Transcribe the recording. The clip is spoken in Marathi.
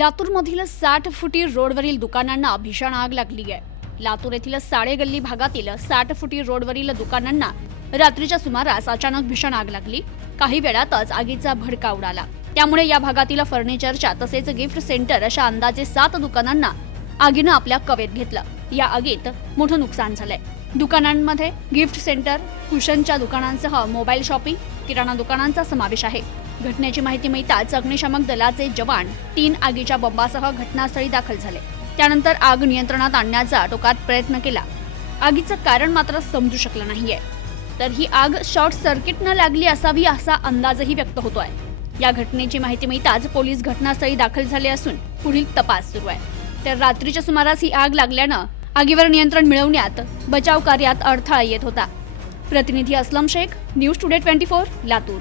लातूरमधील साठ फुटी रोडवरील दुकानांना भीषण आग लागली आहे. लातूर येथील साडेगल्ली भागातील साठ फुटी रोडवरील दुकानांना रात्रीच्या सुमारास अचानक भीषण आग लागली. काही वेळातच आगीचा भडका उडाला. त्यामुळे या भागातील फर्निचरच्या तसेच गिफ्ट सेंटर अशा अंदाजे सात दुकानांना आगीनं आपल्या कवेत घेतलं. या आगीत मोठं नुकसान झालंय. दुकानांमध्ये गिफ्ट सेंटर कुशनच्या दुकानांसह मोबाईल शॉपिंग किराणा दुकानांचा समावेश आहे. घटनेची माहिती मिळताच अग्निशामक दलाचे जवान तीन आगीच्या बंबासह घटनास्थळी दाखल झाले. त्यानंतर आग नियंत्रणात आणण्याचा टोकात प्रयत्न केला. आगीचं कारण मात्र समजू शकलं नाहीये. तर ही आग शॉर्ट सर्किटनं लागली असावी असा अंदाजही व्यक्त होतोय. या घटनेची माहिती मिळताच पोलीस घटनास्थळी दाखल झाले असून पुढील तपास सुरू आहे. तर रात्रीच्या सुमारास ही आग लागल्यानं आगीवर नियंत्रण मिळवण्यात बचाव कार्यात अडथळा येत होता. प्रतिनिधी Aslam Shaikh news today twenty four Latur.